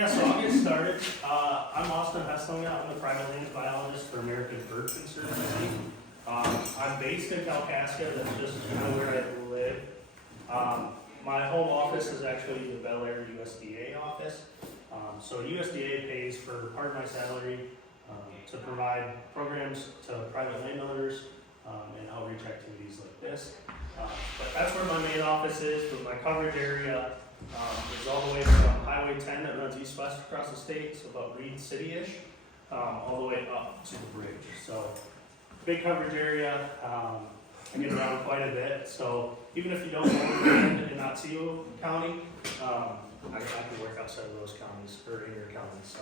Yeah, so I'll get started. I'm Austin Hesslinger. I'm the private land biologist for American Bird Conservancy. I'm based in Kalkaska. That's just kind of where I live. My home office is actually the Bel Air USDA office. So USDA pays for part of my salary to provide programs to private landowners and outreach activities like this. But that's where my main office is, but my coverage area is all the way from Highway 10 that runs east-west across the state, so about Reed City-ish, all the way up to the bridge. So big coverage area. I get around quite a bit. So even if you don't own land in Otsego County, I can work outside of those counties or in your county. So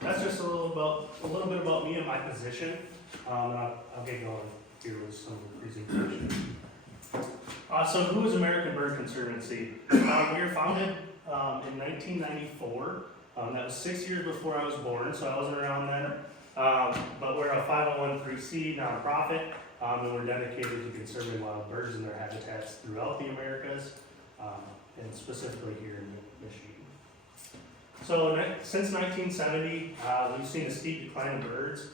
that's just a little bit about me and my position. And I'll get going here with some presentation. So who is American Bird Conservancy? We were founded in 1994. That was 6 years before I was born, so I wasn't around then. But we're a 501(c) nonprofit, and we're dedicated to conserving wild birds and their habitats throughout the Americas, and specifically here in Michigan. So since 1970, we've seen a steep decline in birds,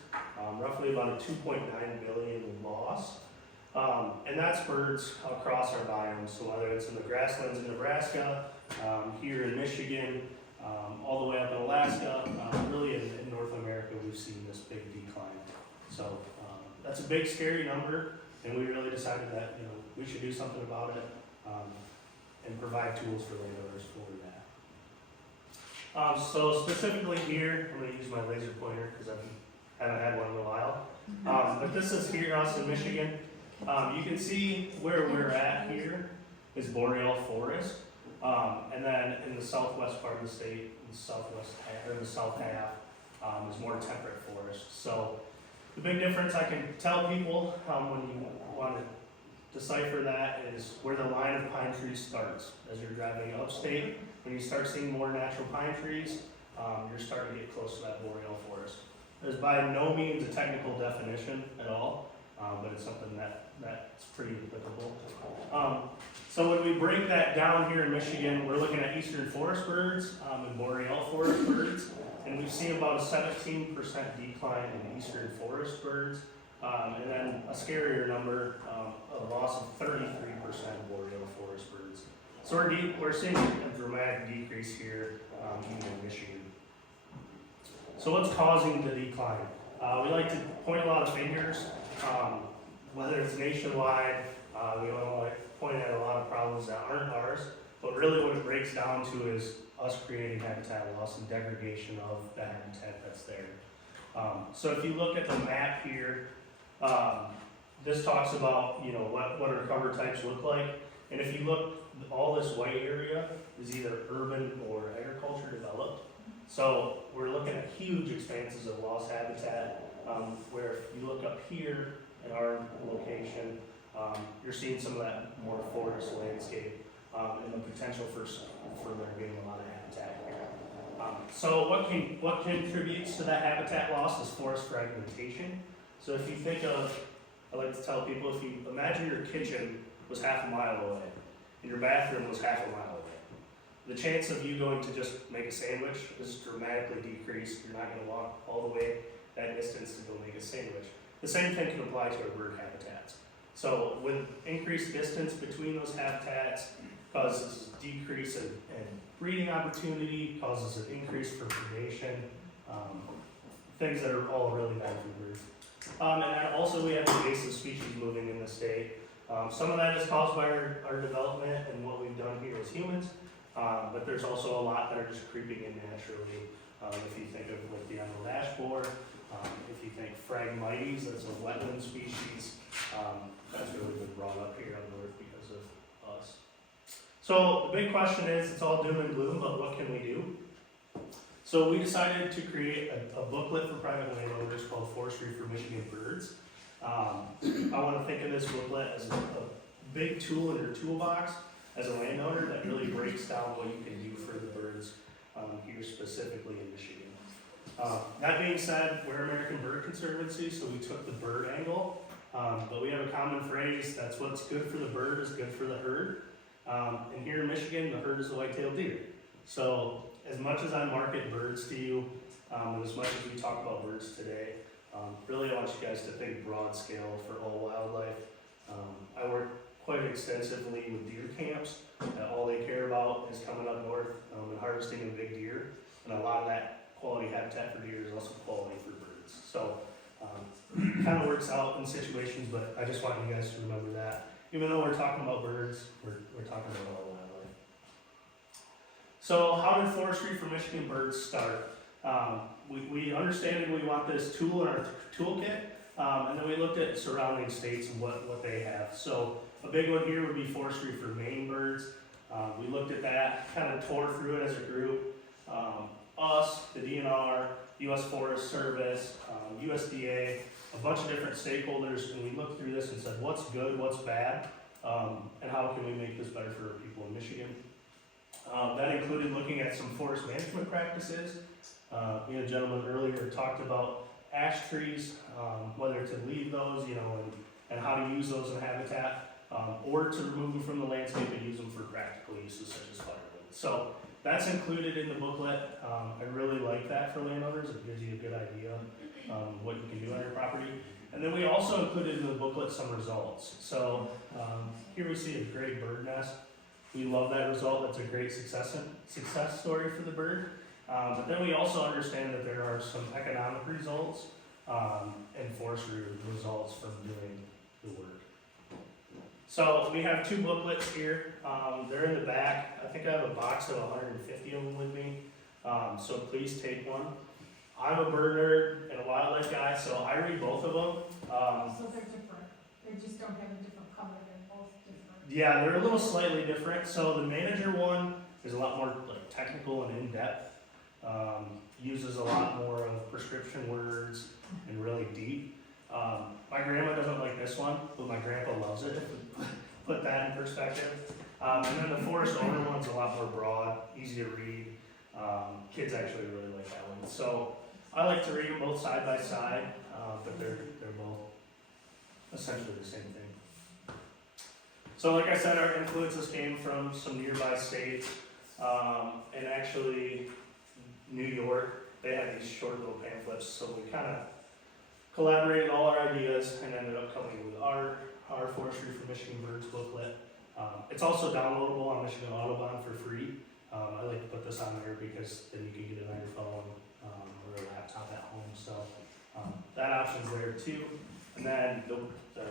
roughly about a 2.9 billion loss. And that's birds across our biomes, so whether it's in the grasslands in Nebraska, here in Michigan, all the way up in Alaska, really in North America, we've seen this big decline. So that's a big, scary number, and we really decided that we should do something about it and provide tools for landowners for that. So specifically here, I'm going to use my laser pointer because I haven't had one in a while. But this is here, us in Michigan. You can see where we're at here is boreal forest, and then in the southwest part of the state, the southwest half, or the south half, is more temperate forest. So the big difference I can tell people when you want to decipher that is where the line of pine trees starts. As you're driving upstate, when you start seeing more natural pine trees, you're starting to get close to that boreal forest. There's by no means a technical definition at all. But it's something that's pretty applicable. So when we break that down here in Michigan, we're looking at eastern forest birds and boreal forest birds, and we've seen about a 17% decline in eastern forest birds, and then a scarier number, a loss of 33% boreal forest birds. So we're seeing a dramatic decrease here even in Michigan. So what's causing the decline? We like to point a lot of fingers. Whether it's nationwide, we want to point at a lot of problems that aren't ours, but really what it breaks down to is us creating habitat loss and degradation of the habitat that's there. So if you look at the map here, this talks about what our cover types look like, and if you look, all this white area is either urban or agriculture developed. So we're looking at huge expanses of lost habitat. Where if you look up here in our location, you're seeing some of that more forest landscape and the potential for there being a lot of habitat here. So what contributes to that habitat loss is forest fragmentation. So if you think of, I like to tell people, if you imagine your kitchen was half a mile away and your bathroom was half a mile away, the chance of you going to just make a sandwich is dramatically decreased. You're not going to walk all the way that distance to go make a sandwich. The same thing can apply to our bird habitats. So with increased distance between those habitats causes a decrease in breeding opportunity, causes an increase for predation, things that are all really bad for birds. And then also we have invasive species moving in the state. Some of that is caused by our development and what we've done here as humans, but there's also a lot that are just creeping in naturally. If you think of like the emerald ash borer, if you think Phragmites, that's a wetland species, that's really been brought up here on north because of us. So the big question is, it's all doom and gloom, but what can we do? So we decided to create a booklet for private landowners called Forestry for Michigan Birds. I want to think of this booklet as a big tool in your toolbox as a landowner that really breaks down what you can do for the birds here specifically in Michigan. That being said, we're American Bird Conservancy, so we took the bird angle, but we have a common phrase, that's what's good for the bird is good for the herd. And here in Michigan, the herd is the white-tailed deer. So as much as I market birds to you, and as much as we talk about birds today, really I want you guys to think broad scale for all wildlife. I work quite extensively with deer camps, and all they care about is coming up north and harvesting a big deer, and a lot of that quality habitat for deer is also quality for birds. So, kind of works out in situations, but I just want you guys to remember that. Even though we're talking about birds, we're talking about all wildlife. So how did Forestry for Michigan Birds start? We understand we want this tool in our toolkit, and then we looked at surrounding states and what they have. So a big one here would be Forestry for Maine Birds. We looked at that, kind of tore through it as a group. Us, the DNR, U.S. Forest Service, USDA, a bunch of different stakeholders, and we looked through this and said, what's good, what's bad, and how can we make this better for people in Michigan? That included looking at some forest management practices. We had a gentleman earlier talked about ash trees, whether to leave those, and how to use those in habitat, or to remove them from the landscape and use them for practical uses such as firewood. So that's included in the booklet. I really like that for landowners. It gives you a good idea what you can do on your property. And then we also included in the booklet some results. So here we see a gray bird nest. We love that result. That's a great success story for the bird. But then we also understand that there are some economic results and forestry results from doing the work. So we have two booklets here. They're in the back. I think I have a box of 150 of them with me. So please take one. I'm a bird nerd and a wildlife guy, so I read both of them. So they're different. They just don't have a different color. They're both different. Yeah, they're a little slightly different. So the manager one is a lot more technical and in-depth. Uses a lot more of prescription words and really deep. My grandma doesn't like this one, but my grandpa loves it. Put that in perspective. And then the forest owner one's a lot more broad, easy to read. Kids actually really like that one. So I like to read them both side by side, but they're both essentially the same thing. So like I said, our influences came from some nearby states, and actually New York. They had these short little pamphlets, so we kind of collaborated all our ideas and ended up coming with our Forestry for Michigan Birds booklet. It's also downloadable on Michigan Audubon for free. I like to put this on there because then you can get it on your phone or a laptop at home. So that option's there too. And then the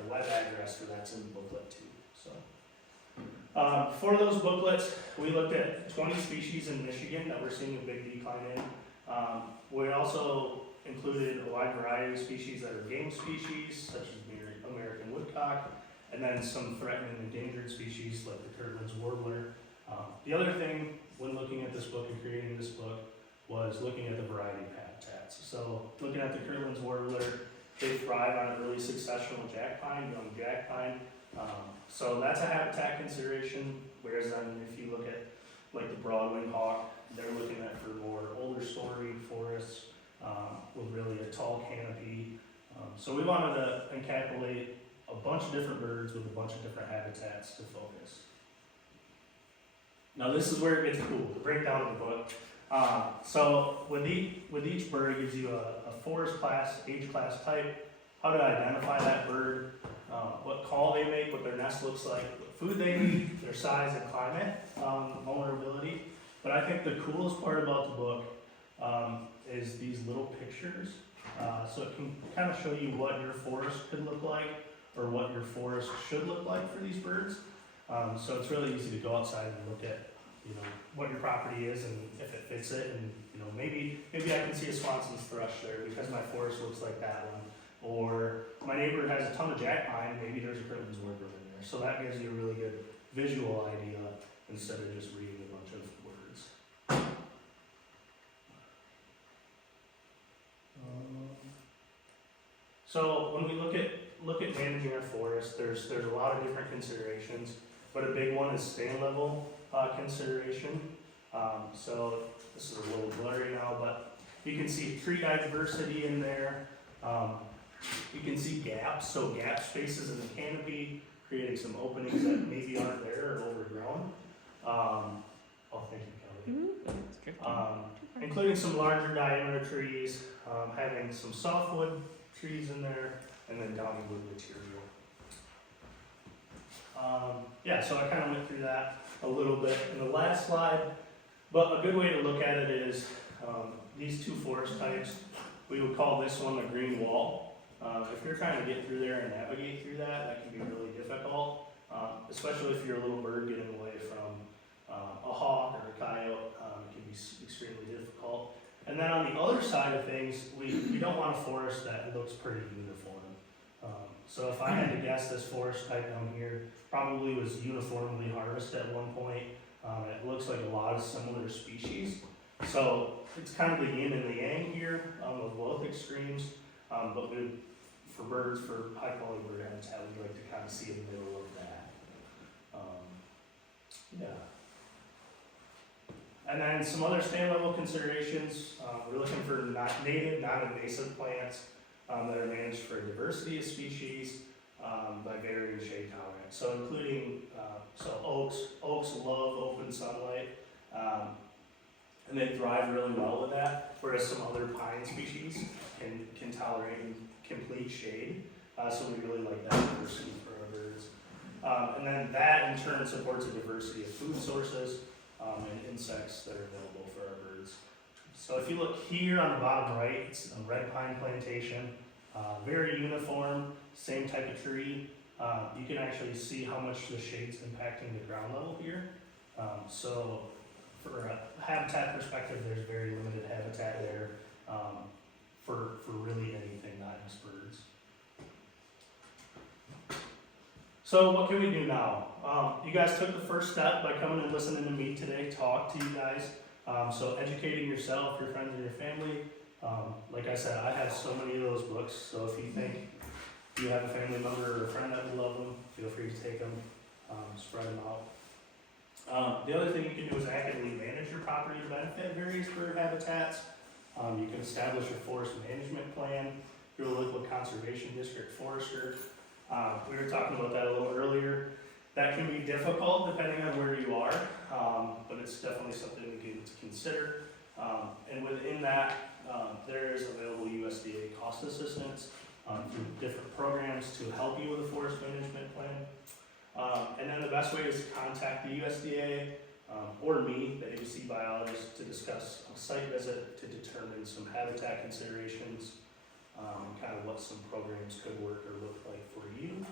web address for that's in the booklet too. So for those booklets, we looked at 20 species in Michigan that we're seeing a big decline in. We also included a wide variety of species that are game species, such as American woodcock, and then some threatened and endangered species like the Kirtland's warbler. The other thing when looking at this book and creating this book was looking at the variety of habitats. So looking at the Kirtland's warbler, they thrive on a really successional jack pine, young jack pine. So that's a habitat consideration, whereas then if you look at like the broadwing hawk, they're looking at for more older story forests with really a tall canopy. So we wanted to encapsulate a bunch of different birds with a bunch of different habitats to focus. Now this is where it gets cool, the breakdown of the book. So with each bird, it gives you a forest class, age class type, how to identify that bird, what call they make, what their nest looks like, what food they eat, their size and climate, vulnerability. But I think the coolest part about the book is these little pictures. So it can kind of show you what your forest could look like or what your forest should look like for these birds. So it's really easy to go outside and look at, what your property is and if it fits it, and maybe I can see a Swanson's thrush there because my forest looks like that one. Or my neighbor has a ton of jack pine, maybe there's a Kirtland's warbler in there. So that gives you a really good visual idea instead of just reading a bunch of words. So when we look at managing our forest, there's a lot of different considerations, but a big one is stand level consideration. So this is a little blurry now, but you can see tree diversity in there. You can see gaps, so gap spaces in the canopy, creating some openings that maybe aren't there or overgrown. Oh, thank you, Kelly. including some larger diameter trees, having some softwood trees in there, and then downy wood material. Yeah, so I kind of went through that a little bit in the last slide, but a good way to look at it is these two forest types. We would call this one the green wall. If you're trying to get through there and navigate through that, that can be really difficult, especially if you're a little bird getting away from a hawk or a coyote. It can be extremely difficult. And then on the other side of things, we don't want a forest that looks pretty uniform. So if I had to guess, this forest type down here probably was uniformly harvested at one point. It looks like a lot of similar species. So it's kind of the yin and the yang here of both extremes. But for birds, for high quality bird habitat, we like to kind of see in the middle of that. Yeah. And then some other stand level considerations. We're looking for native, non-invasive plants that are managed for a diversity of species by varying shade tolerance. So including oaks love open sunlight, and they thrive really well with that. Whereas some other pine species can tolerate complete shade. So we really like that diversity for our birds. And then that in turn supports a diversity of food sources and insects that are available for our birds. So if you look here on the bottom right, it's a red pine plantation, very uniform, same type of tree. You can actually see how much the shade's impacting the ground level here. So for a habitat perspective, there's very limited habitat there for really anything, not just birds. So what can we do now? You guys took the first step by coming and listening to me today, talk to you guys. So educating yourself, your friends, and your family. Like I said, I have so many of those books, so if you think you have a family member or a friend that would love them, feel free to take them, spread them out. The other thing you can do is actively manage your property to benefit various bird habitats. You can establish a forest management plan through a local conservation district forester. We were talking about that a little earlier. That can be difficult depending on where you are, but it's definitely something we can consider. And within that, there is available USDA cost assistance through different programs to help you with a forest management plan. And then the best way is to contact the USDA or me, the ABC biologist, to discuss a site visit to determine some habitat considerations and kind of what some programs could work or look like for you.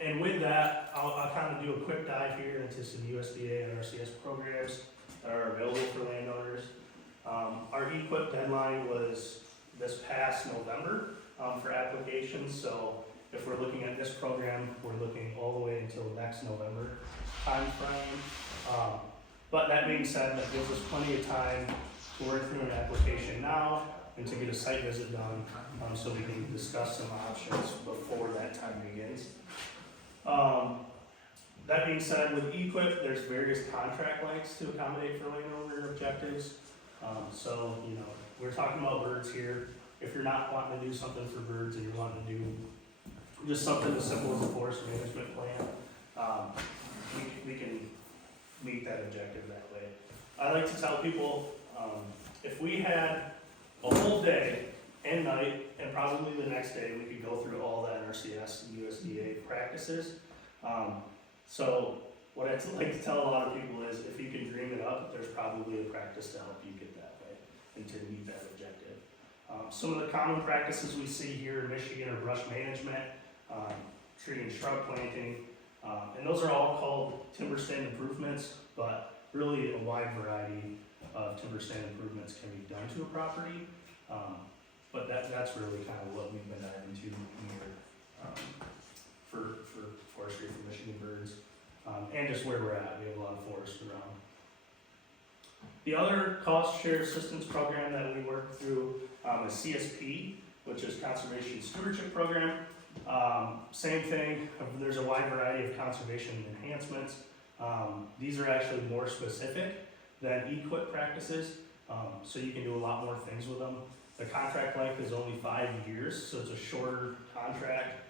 And with that, I'll kind of do a quick dive here into some USDA and RCS programs that are available for landowners. Our EQIP deadline was this past November for applications, so if we're looking at this program, we're looking all the way until next November timeframe. But that being said, that gives us plenty of time to work through an application now and to get a site visit done so we can discuss some options before that time begins. That being said, with EQIP, there's various contract lengths to accommodate for landowner objectives. So, you know, we're talking about birds here. If you're not wanting to do something for birds and you're wanting to do just something as simple as a forest management plan, we can meet that objective that way. I like to tell people, if we had a whole day and night, and probably the next day, we could go through all the NRCS and USDA practices. So what I like to tell a lot of people is, if you can dream it up, there's probably a practice to help you get that way and to meet that objective. Some of the common practices we see here in Michigan are brush management, tree and shrub planting, and those are all called timber stand improvements, but really a wide variety of timber stand improvements can be done to a property. But that's really kind of what we've been diving into here for forestry for Michigan birds, and just where we're at. We have a lot of forest around. The other cost share assistance program that we work through is CSP, which is Conservation Stewardship Program. Same thing, there's a wide variety of conservation enhancements. These are actually more specific than EQIP practices, so you can do a lot more things with them. The contract length is only 5 years, so it's a shorter contract.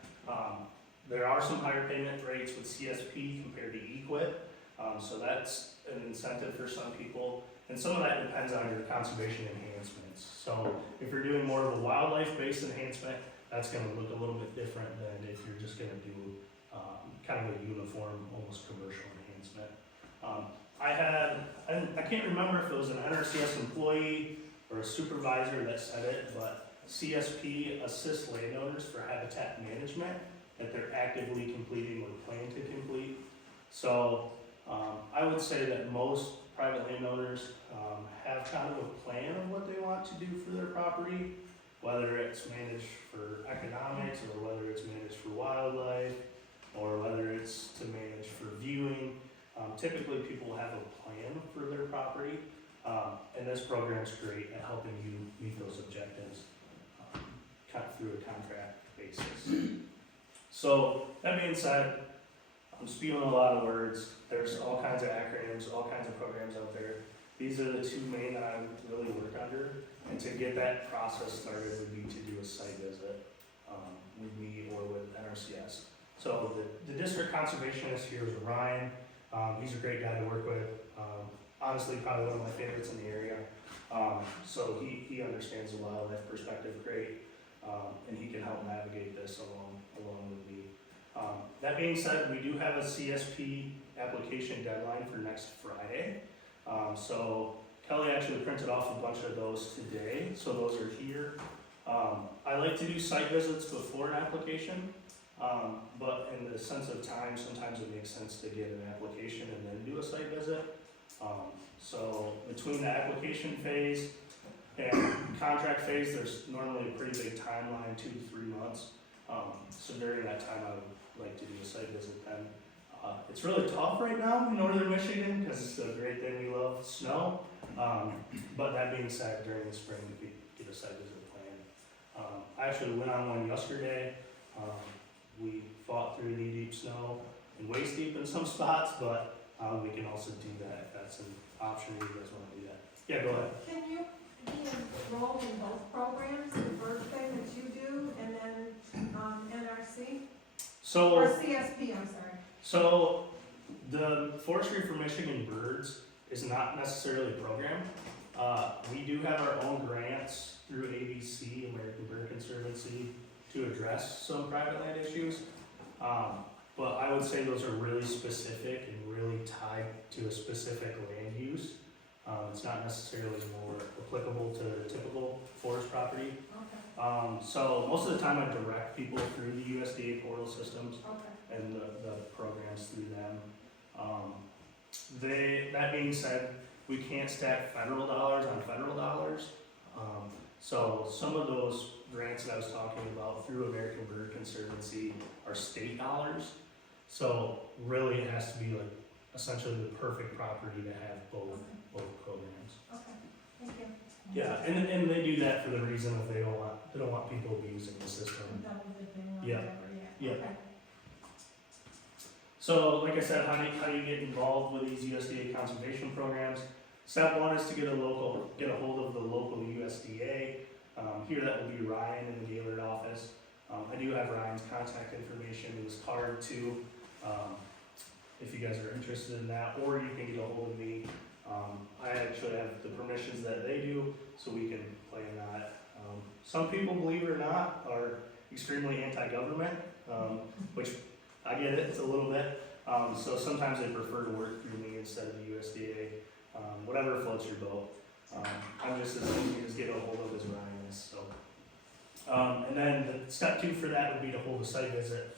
There are some higher payment rates with CSP compared to EQIP, so that's an incentive for some people, and some of that depends on your conservation enhancements. So if you're doing more of a wildlife-based enhancement, that's gonna look a little bit different than if you're just gonna do, kind of a uniform, almost commercial enhancement. I can't remember if it was an NRCS employee or a supervisor that said it, but CSP assists landowners for habitat management that they're actively completing or plan to complete. So, I would say that most private landowners, have kind of a plan of what they want to do for their property, whether it's managed for economics, or whether it's managed for wildlife, or whether it's to manage for viewing. Typically, people have a plan for their property, and this program's great at helping you meet those objectives, through a contract basis. So, that being said, I'm spewing a lot of words. There's all kinds of acronyms, all kinds of programs out there. These are the two main that I really work under, and to get that process started would be to do a site visit with me or with NRCS. So the district conservationist here is Ryan. He's a great guy to work with. Honestly, probably one of my favorites in the area. So he understands the wildlife perspective great, and he can help navigate this along with me. That being said, we do have a CSP application deadline for next Friday. So Kelly actually printed off a bunch of those today, so those are here. I like to do site visits before an application, but in the sense of time, sometimes it makes sense to get an application and then do a site visit. So between the application phase and contract phase, there's normally a pretty big timeline, 2 to 3 months. So during that time, I would like to do a site visit then. It's really tough right now in northern Michigan because it's a great thing we love, snow. But that being said, during the spring, we could get a site visit plan. I actually went on one yesterday. We fought through knee-deep snow and waist-deep in some spots, but we can also do that if that's an option or you guys want to do that. Yeah, go ahead. Can you be enrolled in both programs, the first thing that you do, and then, NRC? Or CSP, I'm sorry. So the Forestry for Michigan Birds is not necessarily a program. We do have our own grants through ABC, American Bird Conservancy, to address some private land issues. But I would say those are really specific and really tied to a specific land use. It's not necessarily more applicable to typical forest property. Okay, So most of the time I direct people through the USDA portal systems okay. and the programs through them. That being said, we can't stack federal dollars on federal dollars. So some of those grants that I was talking about through American Bird Conservancy are state dollars. So really it has to be like essentially the perfect property to have both programs. Okay, thank you. Yeah, and they do that for the reason that they don't want people abusing the system. Double dipping or Yeah. whatever, yeah. Yeah. Okay. So, like I said, how do you get involved with these USDA conservation programs? Step one is to get a hold of the local USDA. Here that will be Ryan in the Gaylord office. I do have Ryan's contact information in his card too, if you guys are interested in that, or you can get a hold of me. I actually have the permissions that they do, so we can play in that. Some people, believe it or not, are extremely anti-government, which I get it, it's a little bit. So sometimes they prefer to work through me instead of the USDA. Whatever floats your boat. I'm just as easy as get a hold of as Ryan is. So, and then the step 2 for that would be to hold a site visit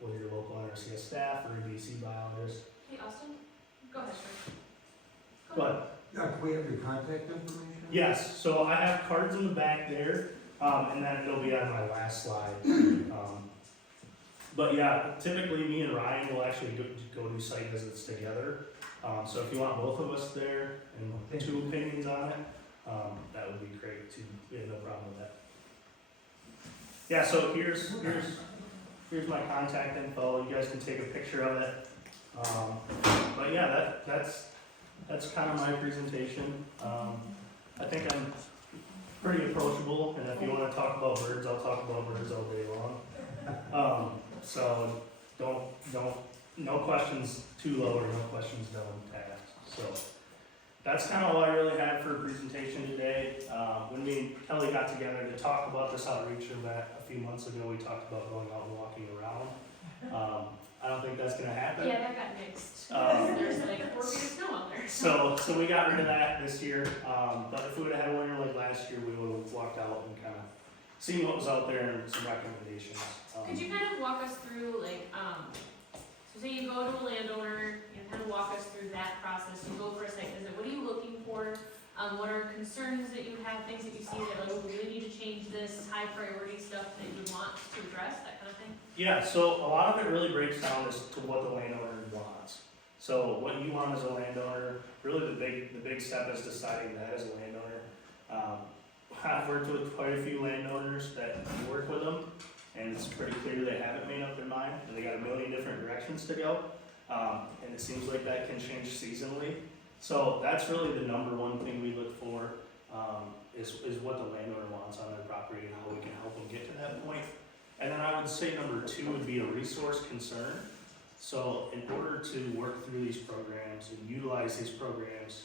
with your local NRCS staff or a BC biologist. Hey, Austin, go ahead, sir. But Can we have your contact information? yes, so I have cards in the back there, and then it'll be on my last slide. But yeah, typically me and Ryan will actually go do site visits together. So if you want both of us there and 2 opinions on it, that would be great too. We have no problem with that. Yeah, so here's my contact info. You guys can take a picture of it. But yeah, that's kind of my presentation. I think I'm pretty approachable, and if you want to talk about birds, I'll talk about birds all day long. So no questions too low or no questions don't ask. So that's kind of all I really had for a presentation today. When me and Kelly got together to talk about this outreach event a few months ago, we talked about going out and walking around. I don't think that's gonna happen. Yeah, that got mixed. Um, There's like 4 feet of snow out there. So we got rid of that this year. But if we would've had a winter like last year, we would've walked out and kind of seen what was out there and some recommendations. Could you kind of walk us through, like, so say you go to a landowner, and kind of walk us through that process, you go for a site visit, what are you looking for? What are concerns that you have, things that you see that, like, oh, we really need to change this, high priority stuff that you want to address, that kind of thing? Yeah, so a lot of it really breaks down as to what the landowner wants. So what you want as a landowner, really the big step is deciding that as a landowner. I've worked with quite a few landowners that work with them, and it's pretty clear they haven't made up their mind, and they got a million different directions to go. And it seems like that can change seasonally. So that's really the number one thing we look for, is what the landowner wants on their property and how we can help them get to that point. And then I would say number two would be a resource concern. So in order to work through these programs and utilize these programs,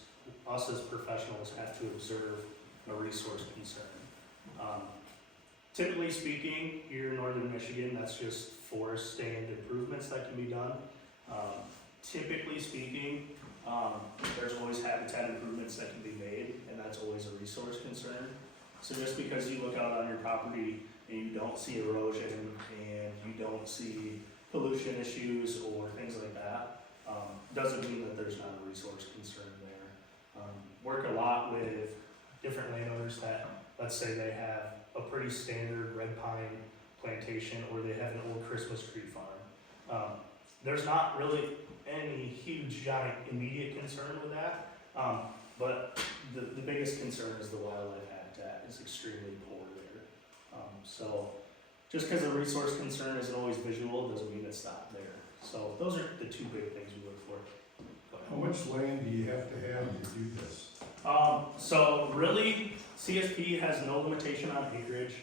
us as professionals have to observe a resource concern. Typically speaking, here in northern Michigan, that's just forest stand improvements that can be done. Typically speaking, there's always habitat improvements that can be made, and that's always a resource concern. So just because you look out on your property and you don't see erosion and you don't see pollution issues or things like that, doesn't mean that there's not a resource concern there. Work a lot with different landowners that, let's say they have a pretty standard red pine plantation or they have an old Christmas tree farm. There's not really any huge giant immediate concern with that, but the biggest concern is the wildlife habitat is extremely poor there. So just because a resource concern isn't always visual doesn't mean it's not there. So those are the two big things we look for. How much land do you have to do this? So really, CSP has no limitation on acreage.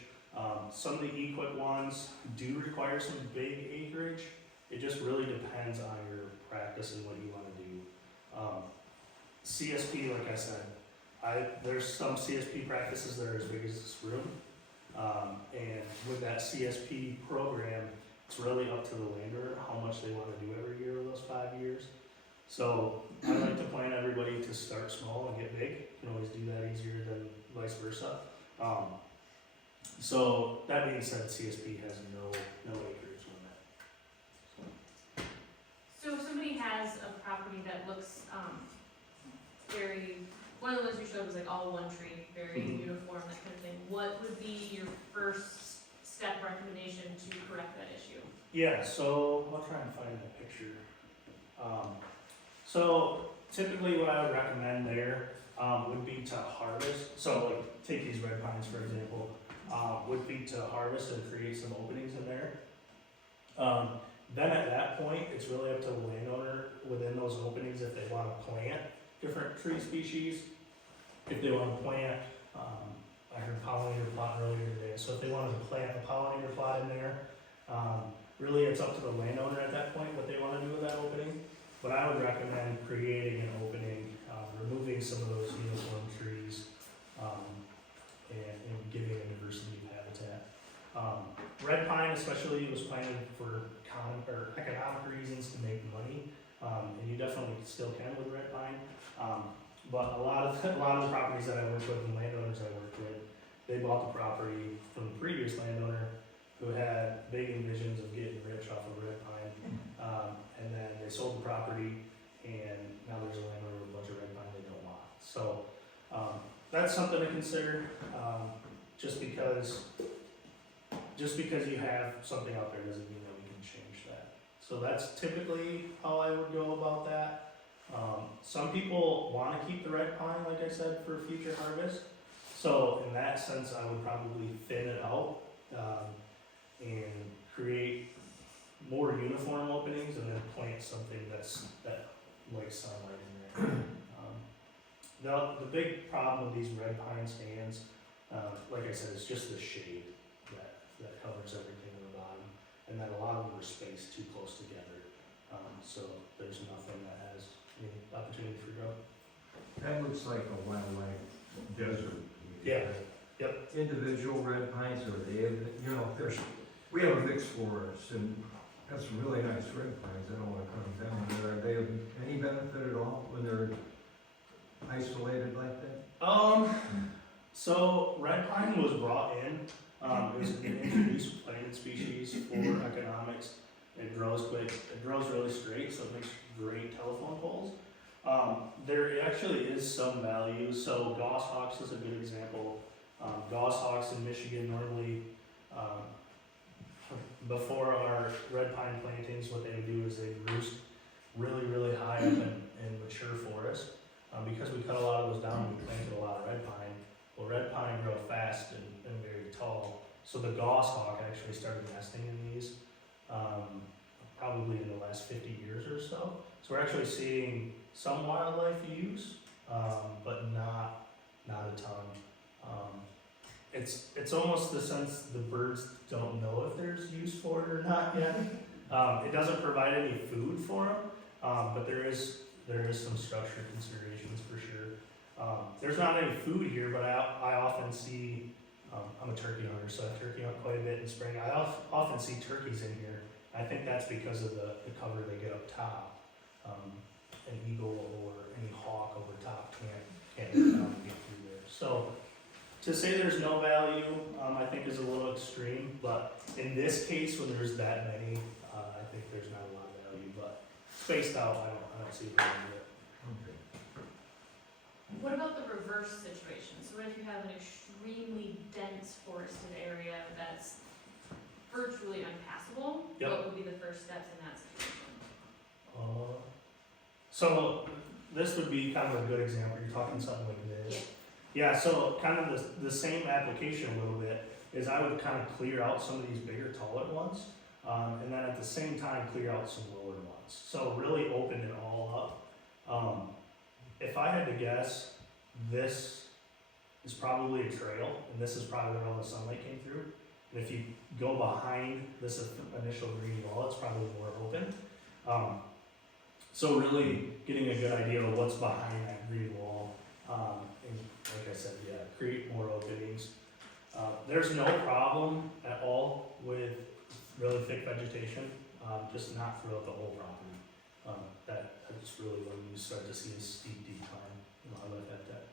Some of the EQIP ones do require some big acreage. It just really depends on your practice and what you want to do. CSP, like I said, there's some CSP practices that are as big as this room. And with that CSP program, it's really up to the landowner how much they want to do every year of those 5 years. So I like to plan everybody to start small and get big. You can always do that easier than vice versa. So that being said, CSP has no acreage limit. So if somebody has a property that looks, very, one of the ones you showed was like all one tree, very Mhm. uniform, that kind of thing, what would be your first step recommendation to correct that issue? Yeah, so I'll try and find that picture. So typically what I would recommend there would be to harvest. So like take these red pines for example, would be to harvest and create some openings in there. Then at that point, it's really up to the landowner within those openings if they want to plant different tree species. If they want to plant, I heard pollinator plot earlier today, so if they wanted to plant a pollinator plot in there, really it's up to the landowner at that point what they want to do with that opening. But I would recommend creating an opening, removing some of those uniform trees, and giving a diversity of habitat. Red pine especially was planted for economic reasons to make money, and you definitely still can with red pine. But a lot of the properties that I work with and landowners I work with, they bought the property from the previous landowner who had big envisions of getting rich off of red pine. And then they sold the property and now there's a landowner with a bunch of red pine they don't want. So, that's something to consider, just because you have something out there doesn't mean that we can change that. So that's typically how I would go about that. Some people wanna keep the red pine, like I said, for future harvest. So in that sense, I would probably thin it out, and create more uniform openings and then plant something that likes sunlight in there. The big problem with these red pine stands, like I said, is just the shade that covers everything on the bottom, and then a lot of them are spaced too close together. So there's nothing that has any opportunity for growth. That looks like a wildlife desert. Yeah, yep. Individual red pines, or they have, you know, we have a mixed forest and got some really nice red pines, I don't wanna cut them down, but are they of any benefit at all when they're isolated like that? So red pine was brought in, it was an introduced planted species for economics. It grows quick, it grows really straight, so it makes great telephone poles. There actually is some value, so goshawks is a good example. Goshawks in Michigan normally, before our red pine plantings, what they would do is they'd roost really, really high up in mature forest. Because we cut a lot of those down, we planted a lot of red pine. Well, red pine grow fast and very tall, so the goshawk actually started nesting in these, probably in the last 50 years or so. So we're actually seeing some wildlife use, but not a ton. It's almost the sense the birds don't know if there's use for it or not yet. It doesn't provide any food for them, but there is some structural considerations for sure. There's not any food here, but I often see, I'm a turkey hunter, so I turkey hunt quite a bit in spring. I often see turkeys in here. I think that's because of the cover they get up top. An eagle or any hawk over top can't get down and get through there. So to say there's no value, I think is a little extreme, but in this case, when there's that many, I think there's not a lot of value, but spaced out, I don't see a problem with it. Okay. What about the reverse situation? So what if you have an extremely dense forested area that's virtually unpassable? Yep. What would be the first steps in that situation? So this would be kind of a good example. You're talking something like this. Yeah, so kind of the same application a little bit is I would kind of clear out some of these bigger, taller ones, and then at the same time clear out some lower ones. So really open it all up. If I had to guess, this is probably a trail, and this is probably where all the sunlight came through. And if you go behind this initial green wall, it's probably more open. So really getting a good idea of what's behind that green wall, and like I said, yeah, create more openings. There's no problem at all with really thick vegetation, just not throughout the whole property. That's really when you start to see a steep decline in wildlife habitat.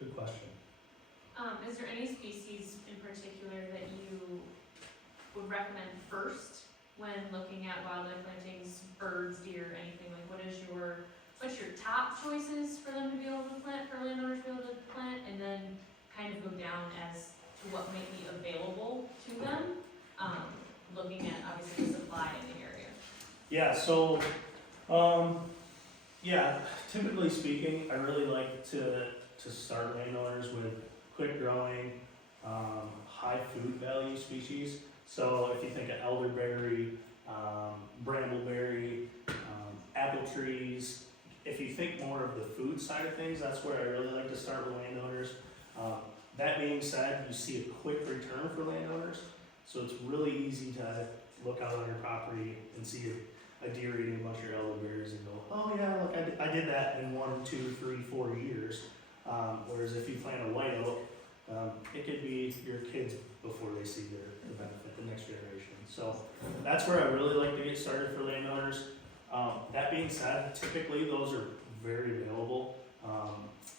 Good question. Is there any species in particular that you would recommend first when looking at wildlife plantings, birds, deer, anything? Like what's your top choices for them to be able to plant, for landowners to be able to plant, and then kind of go down as to what might be available to them, looking at obviously the supply in the area. Yeah, so, typically speaking, I really like to start landowners with quick growing, high food value species. So if you think of elderberry, brambleberry, apple trees, if you think more of the food side of things, that's where I really like to start with landowners. That being said, you see a quick return for landowners, so it's really easy to look out on your property and see a deer eating a bunch of your elderberries and go, oh yeah, look, I did that in 1, 2, 3, 4 years. Whereas if you plant a white oak, it could be your kids before they see the benefit, the next generation. So that's where I really like to get started for landowners. That being said, typically those are very available.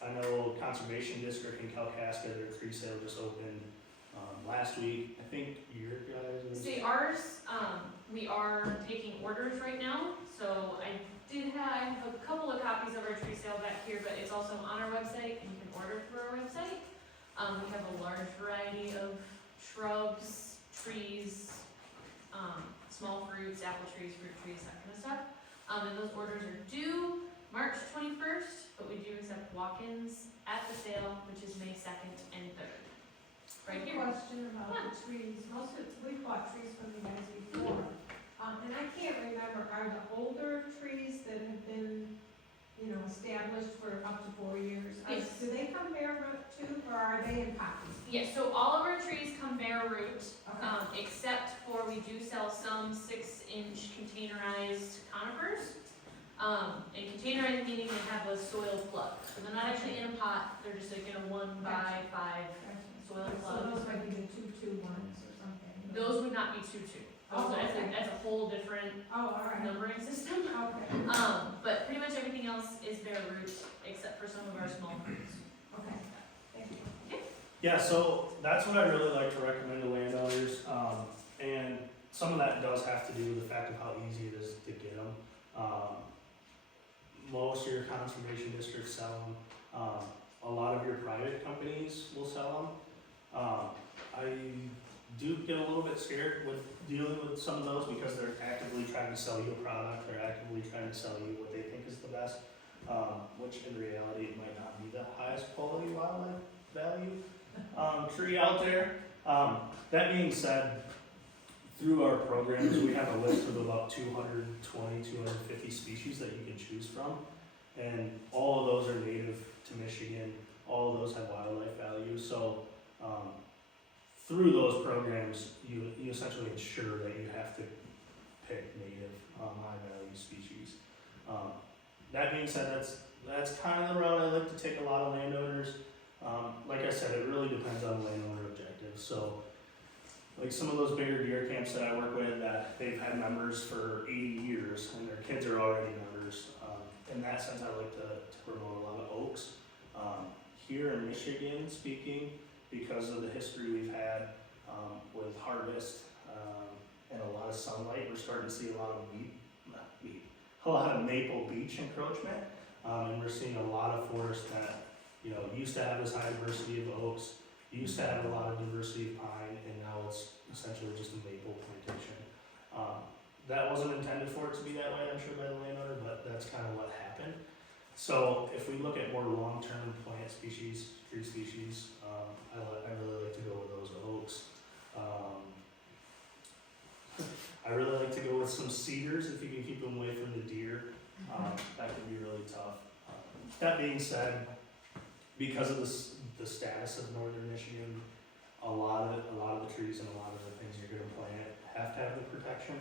I know Conservation District in Kalkaska, their tree sale just opened last week. I think your guys. See, ours, we are taking orders right now, so I have a couple of copies of our tree sale back here, but it's also on our website, and you can order through our website. We have a large variety of shrubs, trees, small fruits, apple trees, fruit trees, that kind of stuff. And those orders are due March 21st, but we do accept walk-ins at the sale, which is May 2nd and 3rd. Right here. Question about the trees, we've bought trees from you guys before, and I can't remember, are the older trees that have been, established for up to 4 years, Yes. do they come bare root too, or are they in pockets? Yes, so all of our trees come bare root, Okay. except for we do sell some 6-inch containerized conifers. And containerized meaning they have a soil plug, so they're not actually in a pot, they're just like in a 1x5 soil So plug. those might be the 2-2 ones or something. Those would not be 2-2. Oh, That's okay. that's a whole different Oh, all right. numbering system. Okay, But pretty much everything else is bare root, except for some of our small fruits. okay, thank you. Yeah, so that's what I really like to recommend to landowners, and some of that does have to do with the fact of how easy it is to get them. Most of your conservation districts sell them, a lot of your private companies will sell them. I do get a little bit scared with dealing with some of those because they're actively trying to sell you a product, they're actively trying to sell you what they think is the best, which in reality it might not be the highest quality wildlife value tree out there. That being said, through our programs, we have a list of about 220, 250 species that you can choose from. And all of those are native to Michigan, all of those have wildlife value. So through those programs, you essentially ensure that you have to pick native, high value species. That being said, that's kind of the route I like to take a lot of landowners. Like I said, it really depends on landowner objectives. So, like some of those bigger deer camps that I work with, that they've had members for 80 years, and their kids are already members. In that sense, I like to promote a lot of oaks. Here in Michigan, speaking, because of the history we've had with harvest and a lot of sunlight, we're starting to see a lot of maple beech encroachment, and we're seeing a lot of forests that used to have this high diversity of oaks, used to have a lot of diversity of pine, and now it's essentially just a maple plantation. That wasn't intended for it to be that way, I'm sure, by the landowner, but that's kind of what happened. So if we look at more long-term plant species, tree species, I really like to go with those oaks. I really like to go with some cedars if you can keep them away from the deer. That can be really tough. That being said, because of the status of northern Michigan, a lot of the trees and a lot of the things you're gonna plant have to have the protection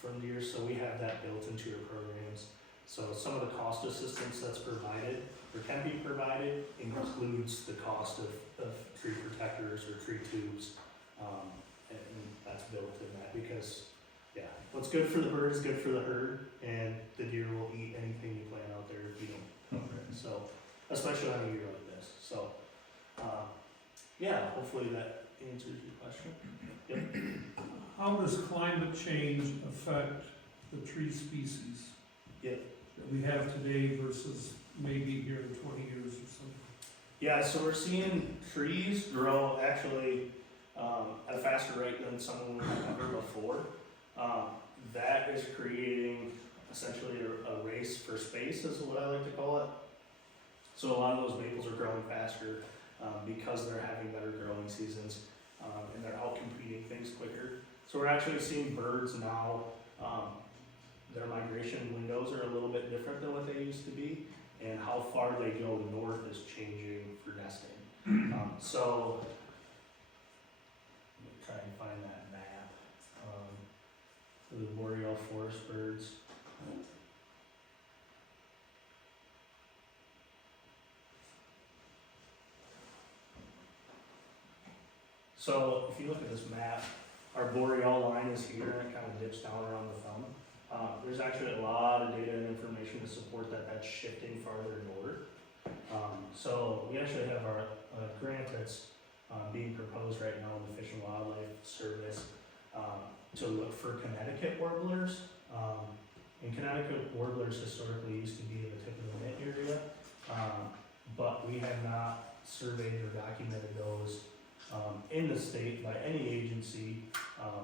from deer, so we have that built into your programs. So some of the cost assistance that's provided, or can be provided, includes the cost of tree protectors or tree tubes, and that's built in that because, yeah, what's good for the bird is good for the herd, and the deer will eat anything you plant out there if you don't. So, especially on a year like this. So, yeah, hopefully that answers your question. Yep. How does climate change affect the tree species? Yeah. That we have today versus maybe here in 20 years or something? Yeah, so we're seeing trees grow actually at a faster rate than some of them have ever before. That is creating essentially a race for space, is what I like to call it. So a lot of those maples are growing faster because they're having better growing seasons and they're out competing things quicker. So we're actually seeing birds now, their migration windows are a little bit different than what they used to be, and how far they go north is changing for nesting. So, let me try and find that map for the boreal forest birds. So if you look at this map, our boreal line is here and it kind of dips down around the thumb. There's actually a lot of data and information to support that that's shifting farther north. So we actually have our grant that's being proposed right now in the Fish and Wildlife Service to look for Connecticut warblers. And Connecticut warblers historically used to be in the tip of the mitt area, but we have not surveyed or documented those in the state by any agency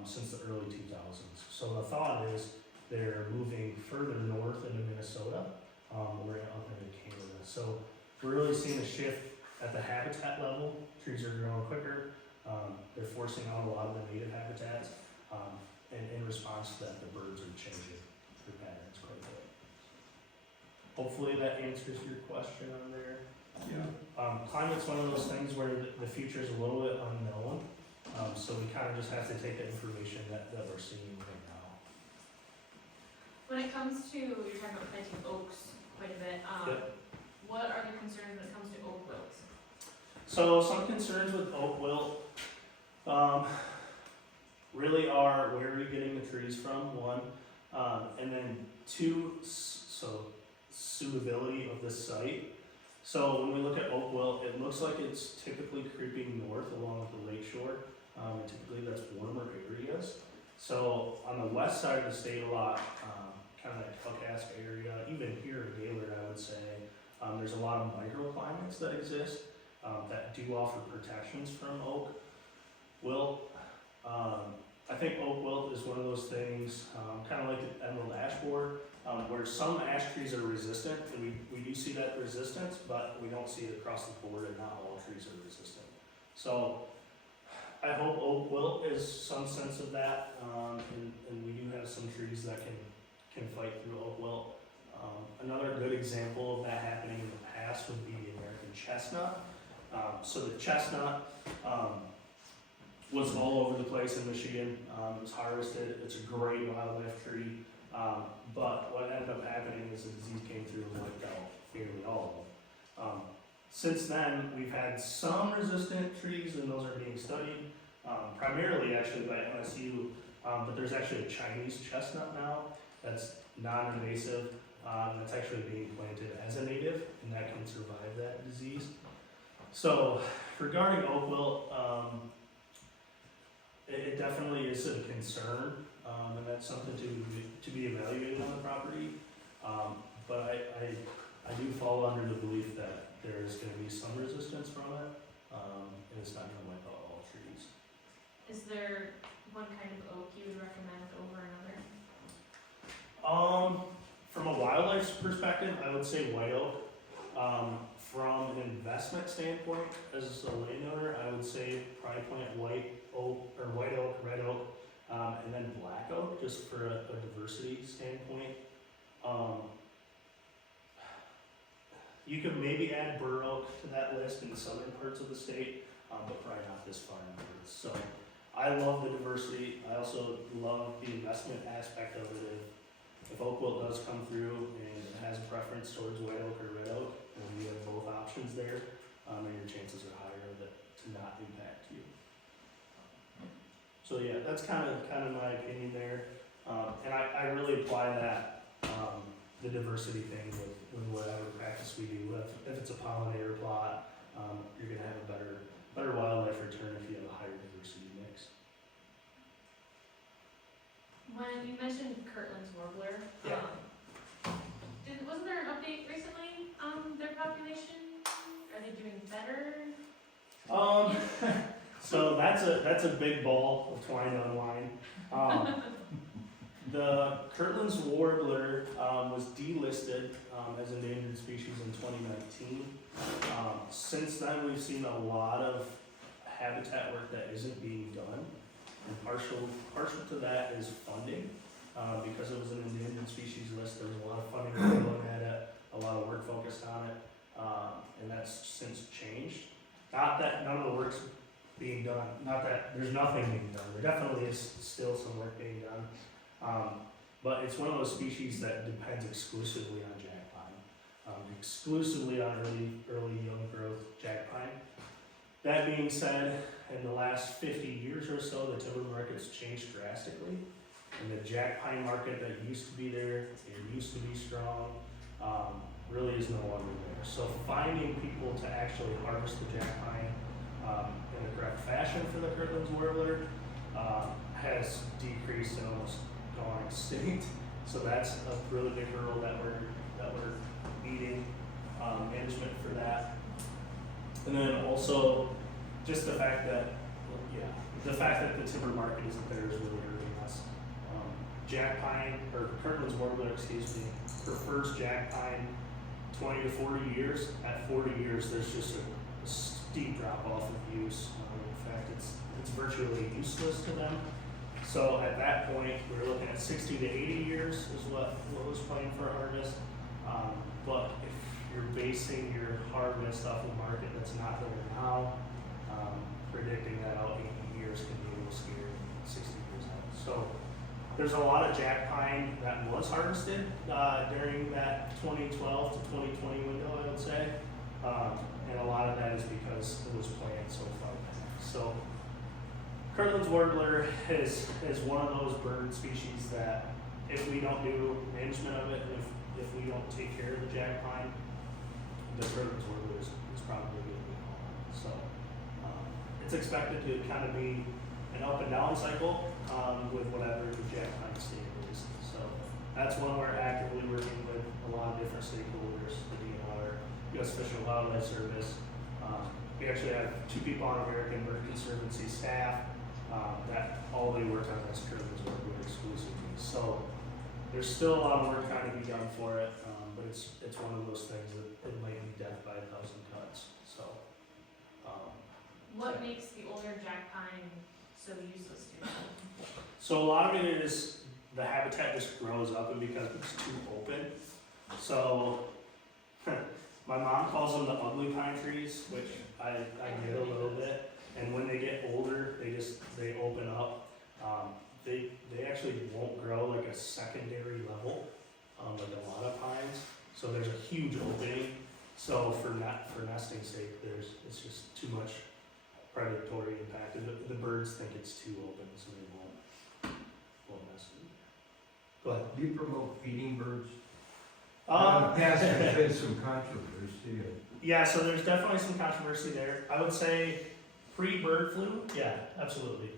since the early 2000s. So the thought is they're moving further north into Minnesota or up into Canada. So we're really seeing a shift at the habitat level. Trees are growing quicker. They're forcing out a lot of the native habitats. And in response to that, the birds are changing their patterns quite a bit. Hopefully that answers your question on there. Yeah. Climate's one of those things where the future is a little bit unknown, so we kind of just have to take the information that we're seeing right now. When it comes to, you're talking about planting oaks quite a bit, Yep. what are the concerns when it comes to oak wilts? So some concerns with oak wilt, really are where are you getting the trees from, one, and then two, so suitability of the site. So when we look at oak wilt, it looks like it's typically creeping north along the lake shore. And typically that's warmer areas. So on the west side of the state a lot, kind of that Kalkaska area, even here in Gaylord, I would say, there's a lot of microclimates that exist that do offer protections from oak wilt. I think oak wilt is one of those things, kind of like the emerald ash borer, where some ash trees are resistant, and we do see that resistance, but we don't see it across the board, and not all trees are resistant. So I hope oak wilt is some sense of that, and we do have some trees that can fight through oak wilt. Another good example of that happening in the past would be the American chestnut. So the chestnut was all over the place in Michigan. It was harvested. It's a great wildlife tree. But what ended up happening is a disease came through and wiped out nearly all of them. Since then, we've had some resistant trees, and those are being studied, primarily actually by MSU, but there's actually a Chinese chestnut now that's non-invasive, that's actually being planted as a native, and that can survive that disease. So regarding oak wilt, it definitely is a concern, and that's something to be evaluated on the property. But I do fall under the belief that there is going to be some resistance from it, and it's not going to wipe out all trees. Is there one kind of oak you would recommend over another? From a wildlife perspective, I would say white oak. From an investment standpoint, as a landowner, I would say probably plant white oak, red oak, and then black oak, just for a diversity standpoint. You could maybe add bur oak to that list in the southern parts of the state, but probably not this far north. So I love the diversity. I also love the investment aspect of it. If oak wilt does come through and it has a preference towards white oak or red oak, and you have both options there, and your chances are higher of it to not impact you. So yeah, that's kind of my opinion there, and I really apply that the diversity thing with whatever practice we do. If it's a pollinator plot, you're gonna have a better wildlife return if you have a higher diversity mix. When you mentioned Kirtland's warbler, Yeah. wasn't there an update recently on their population? Are they doing better? So that's a big ball of twine to unwind. The Kirtland's warbler was delisted as endangered species in 2019. Since then, we've seen a lot of habitat work that isn't being done, and partial to that is funding. Because it was an endangered species list, there was a lot of funding going at it, a lot of work focused on it, and that's since changed. Not that none of the work's being done, not that there's nothing being done, there definitely is still some work being done. But it's one of those species that depends exclusively on jack pine, exclusively on early young growth jack pine. That being said, in the last 50 years or so, the timber market's changed drastically. And the jack pine market that used to be there, it used to be strong, really is no longer there. So finding people to actually harvest the jack pine in the correct fashion for the Kirtland's warbler has decreased and almost gone extinct. So that's a really big hurdle that we're meeting, management for that. And then also just the fact that the timber market isn't there is really hurting us. Jack pine, or Kirtland's warbler, excuse me, prefers jack pine 20 to 40 years. At 40 years, there's just a steep drop off of use. In fact, it's virtually useless to them. So at that point, we're looking at 60 to 80 years is what was planned for harvest. But if you're basing your harvest off a market that's not there now, predicting that out 80 years can be a little scary, 60 years out. So there's a lot of jack pine that was harvested, during that 2012 to 2020 window, I would say. And a lot of that is because it was planted so far back. So, Kirtland's warbler is one of those bird species that if we don't do management of it, if we don't take care of the jack pine, the Kirtland's warbler is probably going to be gone. So, it's expected to kind of be an up and down cycle, with whatever the jack pine state is. So, that's one we're actively working with a lot of different stakeholders, the DNR, U.S. Fish and Wildlife Service. We actually have 2 people on American Bird Conservancy staff, that all they work on this Kirtland's warbler exclusively. So, there's still a lot of work kind of be done for it, but it's one of those things that it might be death by 1,000 cuts. So, What makes the older jack pine so useless to you? so a lot of it is the habitat just grows up and because it's too open. So, my mom calls them the ugly pine trees, which I get a little bit. And when they get older, they open up. They actually won't grow like a secondary level, like a lot of pines. So there's a huge opening. So for nesting sake, it's just too much predatory impact. The birds think it's too open, so they won't nest in there. Go ahead. Do you promote feeding birds? In the past, there's been some controversy. Yeah, so there's definitely some controversy there. I would say pre-bird flu, yeah, absolutely.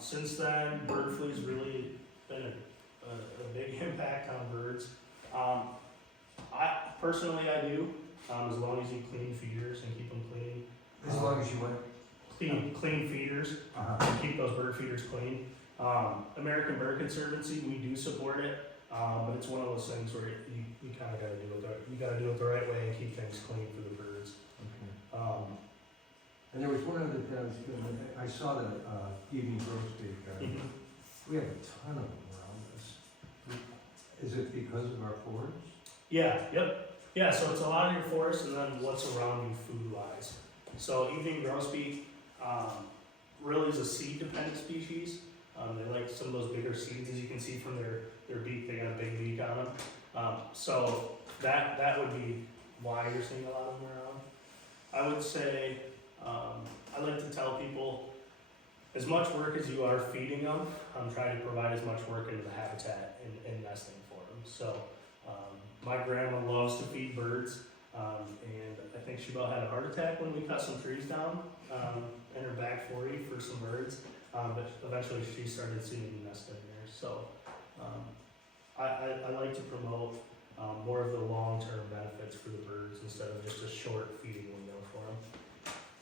Since then, bird flu's really been a big impact on birds. I personally do, as long as you clean feeders and keep them clean. As long as you want. Clean feeders, and keep those bird feeders clean. American Bird Conservancy, we do support it, but it's one of those things where you kind of got to do it. You got to do it the right way and keep things clean for the birds. And there was one other thing I saw the evening grosbeak. Mhm. We have a ton of them around us. Is it because of our forests? Yeah, yep. Yeah, so it's a lot of your forest and then what's around you food-wise. So evening grosbeak really is a seed-dependent species. They like some of those bigger seeds, as you can see from their beak. They got a big beak on them. So that would be why you're seeing a lot of them around. I would say, I like to tell people, as much work as you are feeding them, try to provide as much work into the habitat and nesting for them. So, my grandma loves to feed birds, and I think she about had a heart attack when we cut some trees down, in her back 40 for some birds, but eventually she started seeing them nest in there. So, I like to promote more of the long-term benefits for the birds instead of just a short feeding window for them.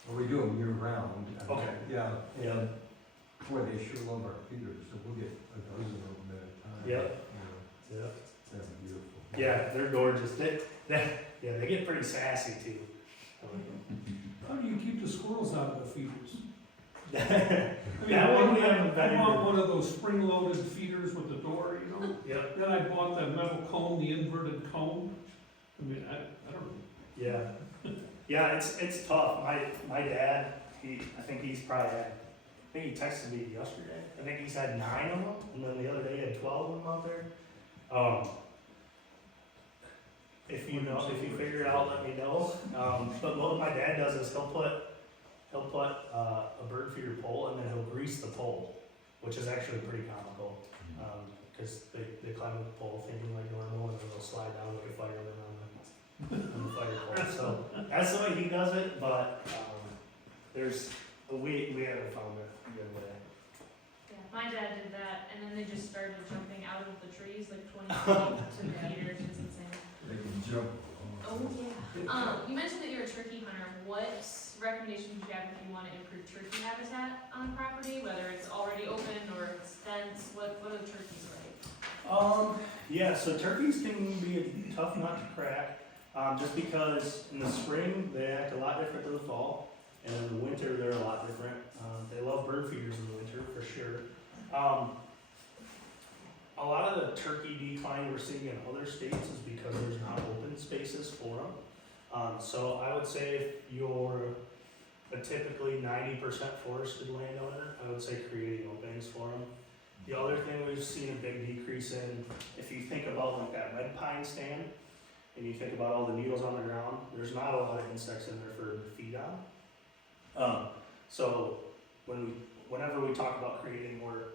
Well, we do them year round. Okay. Yeah, Yeah. and boy, they sure love our feeders, so we'll get a dozen of them at a time. Yep. You know, Yeah. That's beautiful. Yeah, they're gorgeous. They get pretty sassy too. How do you keep the squirrels out of the feeders? I mean, That one we haven't I vetted. bought one of those spring-loaded feeders with the door, you know? Yep. Then I bought that metal cone, the inverted cone. I mean, I don't know. Yeah. Yeah, it's tough. My dad, I think he texted me yesterday. I think he's had 9 of them, and then the other day he had 12 of them out there. If you figure it out, let me know. But what my dad does is he'll put a bird feeder pole and then he'll grease the pole, which is actually pretty comical. Because they climb up the pole thinking like normal and then they'll slide down like a fireman on the fire pole. So that's the way he does it, but we haven't found a good way. Yeah, my dad did that, and then they just started jumping out of the trees like 20 feet to the feeders. It's insane. They can jump. Oh yeah. You mentioned that you're a turkey hunter. What recommendations do you have if you want to improve turkey habitat on property, whether it's already open or it's fenced? What are the turkeys like? Yeah, so turkeys can be a tough nut to crack, just because in the spring they act a lot different than the fall, and in the winter they're a lot different. They love bird feeders in the winter for sure. A lot of the turkey decline we're seeing in other states is because there's not open spaces for them. So I would say if you're a typically 90% forested landowner, I would say creating openings for them. The other thing we've seen a big decrease in, if you think about like that red pine stand, and you think about all the needles on the ground, there's not a lot of insects in there for them to feed on. So whenever we talk about creating more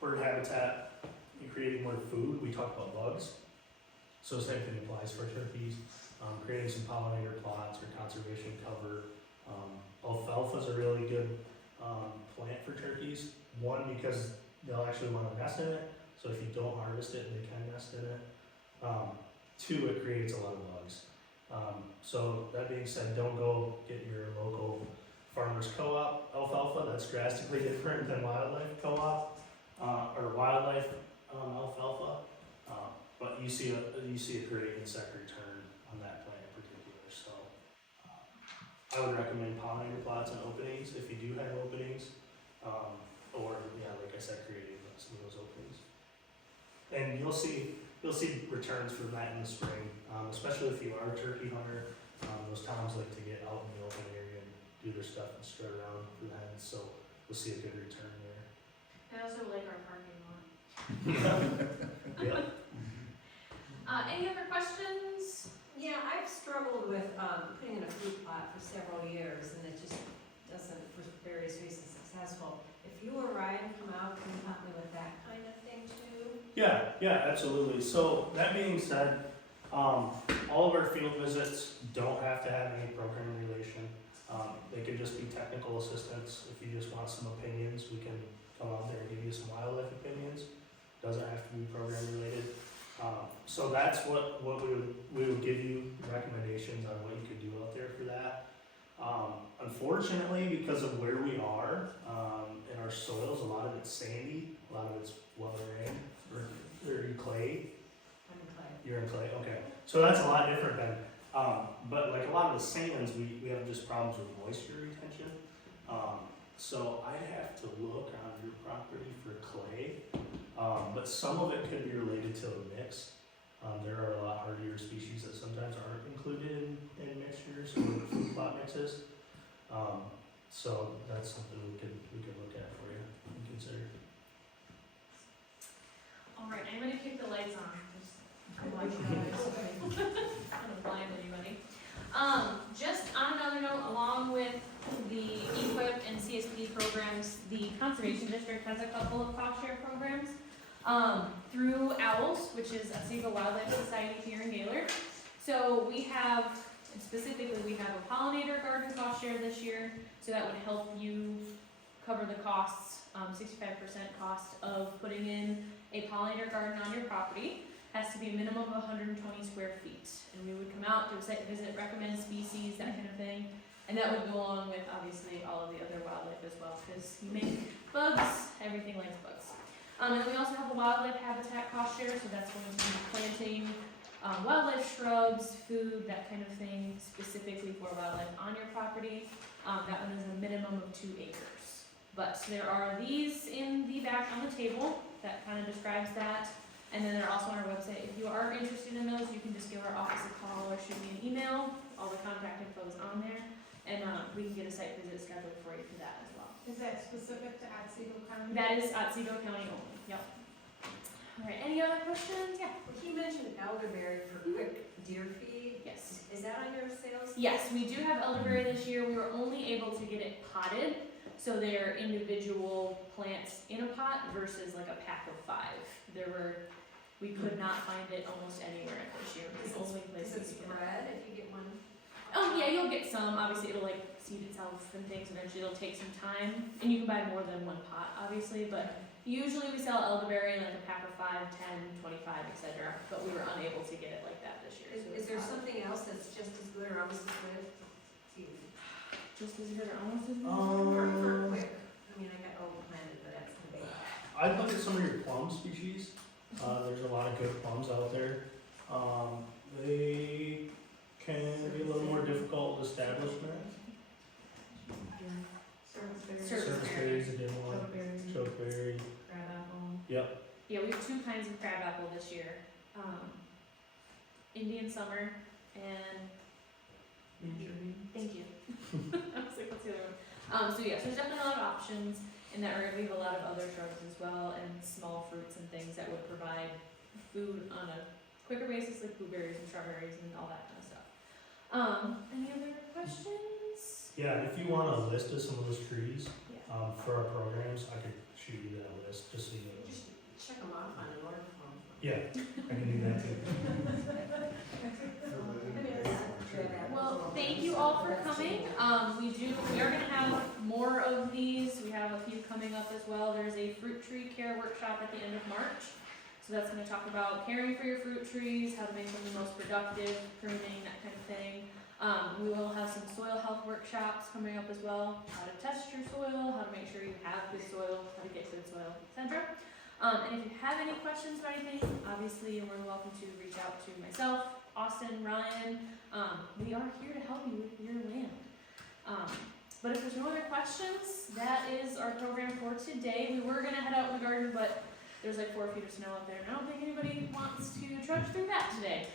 bird habitat and creating more food, we talk about bugs. So same thing applies for turkeys. Creating some pollinator plots or conservation cover. Alfalfa's a really good plant for turkeys. One, because they'll actually want to nest in it. So if you don't harvest it, they can nest in it. Two, it creates a lot of bugs. So that being said, don't go get your local farmer's co-op alfalfa. That's drastically different than wildlife co-op or wildlife alfalfa. But you see a great insect return on that plant in particular. So I would recommend pollinator plots and openings if you do have openings, or yeah, like I said, creating some of those openings. And you'll see returns from that in the spring, especially if you are a turkey hunter. Those toms like to get out in the open area and do their stuff and strut around for the hens, so we'll see a good return there. I also like our parking lot. Yeah. Any other questions? Yeah, I've struggled with putting in a fruit plot for several years, and it just doesn't, for various reasons, successful. If you or Ryan come out, can you help me with that kind of thing too? Yeah, absolutely. So that being said, all of our field visits don't have to have any program relation. They could just be technical assistance. If you just want some opinions, we can come out there and give you some wildlife opinions. Doesn't have to be program related. So that's what we would give you recommendations on what you could do out there for that. Unfortunately, because of where we are in our soils, a lot of it's sandy, a lot of it's well rain, or clay. I'm Clay. You're in clay, okay. So that's a lot different than, but like a lot of the sands, we have just problems with moisture retention. So I'd have to look on your property for clay, but some of it could be related to a mix. There are a lot hardier species that sometimes aren't included in mixtures or food plot mixes. So that's something we could look at for you and consider. All right, I'm gonna kick the lights on. Just watch you guys. I don't blind anybody. Just on another note, along with the EQIP and CSP programs, the Conservation District has a couple of cost share programs. Through OWLS, which is Otsego Wildlife Society here in Gaylord. So we have a pollinator garden cost share this year, so that would help you cover the costs, 65% cost of putting in a pollinator garden on your property. Has to be a minimum of 120 square feet, and we would come out, do a site visit, recommend species, that kind of thing, and that would go along with obviously all of the other wildlife as well, because you make bugs, everything likes bugs. And then we also have a wildlife habitat cost share, so that's going to be planting wildlife shrubs, food, that kind of thing, specifically for wildlife on your property. That one is a minimum of 2 acres. But there are these in the back on the table that kind of describes that. And then they're also on our website. If you are interested in those, you can just give our office a call or shoot me an email. All the contact info is on there. And we can get a site visit scheduled for you for that as well. Is that specific to Otsego County? That is Otsego County only, yep. All right, any other questions? Yeah. Well, he mentioned elderberry for quick deer feed. Yes. Is that on your sales? Yes, we do have elderberry this year. We were only able to get it potted, so they're individual plants in a pot versus like a pack of 5. We could not find it almost anywhere this year. It's the only place Is we it could get it. spread if you get one? Yeah, you'll get some. Obviously, it'll like seed itself and things. Eventually, it'll take some time, and you can buy more than one pot, obviously. But usually, we sell elderberry in like a pack of 5, 10, 25, etc. But we were unable to get it like that this year. so Is it's there potted. something else that's just as good or almost as good? Just as good or almost as good? For quick, I mean, I got overplanted, but that's the big. I'd look at some of your plum species. There's a lot of good plums out there. They can be a little more difficult establishment. Service berries, I did one. Chokeberry. Crabapple. Yep. Yeah, we have 2 kinds of crabapple this year. Indian summer and thank you. I was like, what's the other one? So yeah, so there's definitely a lot of options. and that we have a lot of other shrubs as well, and small fruits and things that would provide food on a quicker basis, like blueberries and strawberries and all that kind of stuff. Any other questions? Yeah, if you want a list of some of those trees, Yeah. for our programs, I could shoot you that list, just so you know. Just check them off on an order form. Yeah, I can do that too. Well, thank you all for coming. We are gonna have more of these. We have a few coming up as well. There's a fruit tree care workshop at the end of March. So that's gonna talk about caring for your fruit trees, how to make them the most productive, pruning, that kind of thing. We will have some soil health workshops coming up as well, how to test your soil, how to make sure you have good soil, how to get good soil, etc. And if you have any questions or anything, obviously you're more than welcome to reach out to myself, Austin, Ryan. We are here to help you with your land. But if there's no other questions, that is our program for today. We were gonna head out in the garden, but there's like 4 feet of snow out there, and I don't think anybody wants to trudge through that today.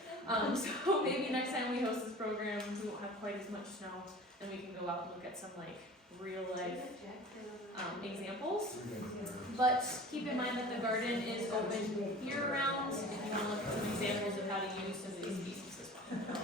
So maybe next time we host this program, we won't have quite as much snow, and we can go out and look at some like real life examples. But keep in mind that the garden is open year round if you want to look at some examples of how to use some of these pieces as well.